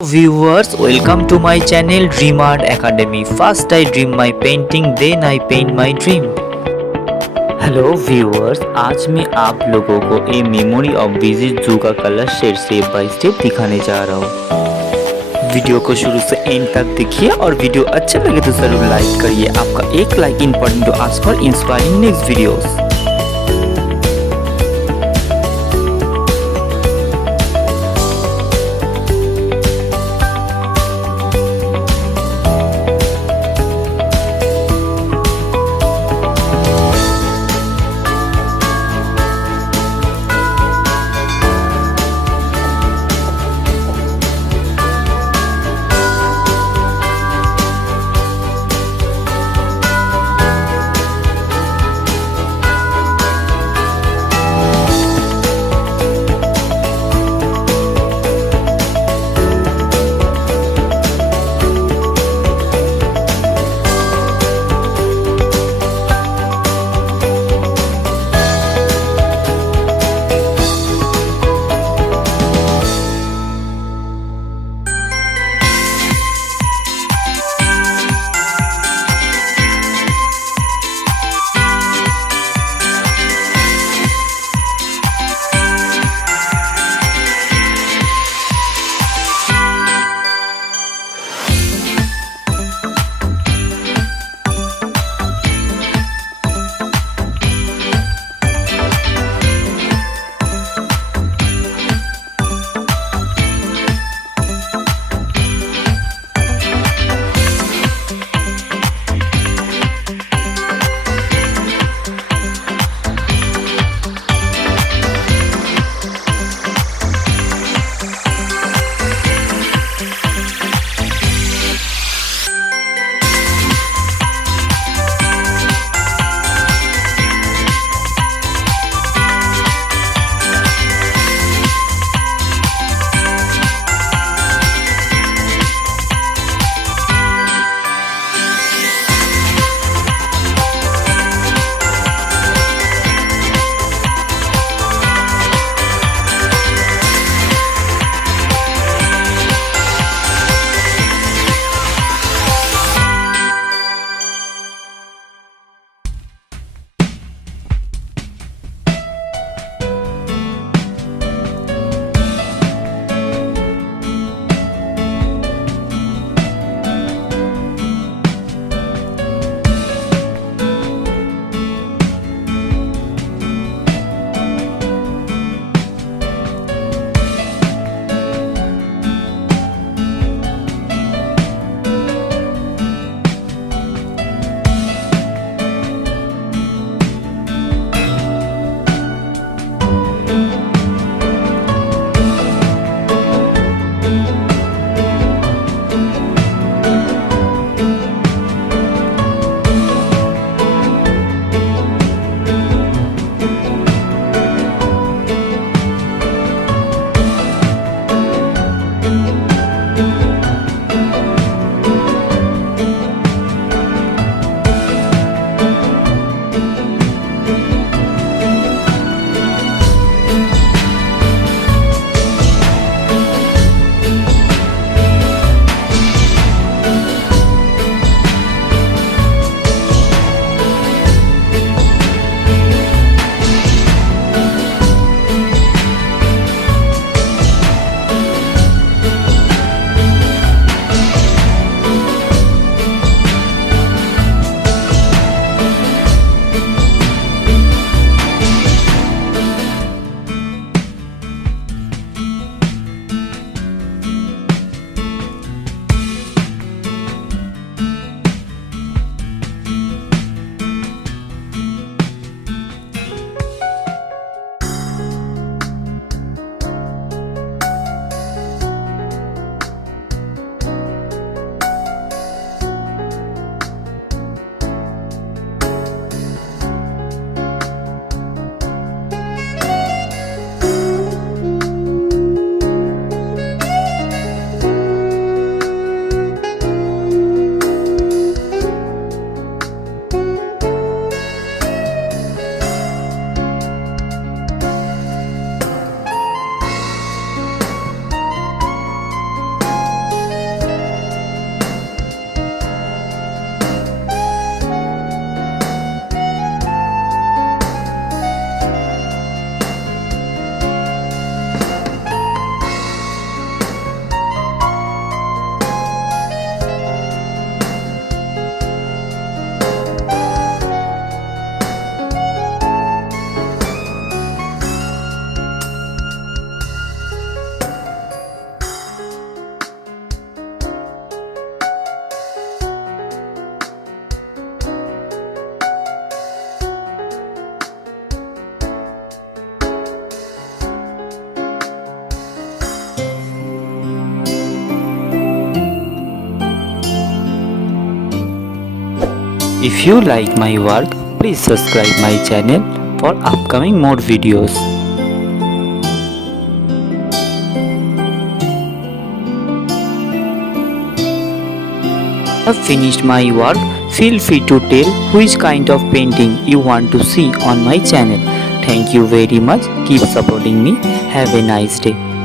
Viewers, welcome to my channel Dream Art Academy. First I dream my painting, then I paint my dream. Hello viewers, आज मैं आप लोगों को a memory of busy zoo का colour shade step by step दिखाने जा रहा हूँ। वीडियो को शुरू से एंड तक देखिए और वीडियो अच्छा लगे तो जरूर लाइक करिए। आपका एक like important to ask for inspiring next videos. If you like my work, please subscribe my channel for upcoming more videos. Have finished my work, feel free to tell which kind of painting you want to see on my channel. Thank you very much. Keep supporting me. Have a nice day.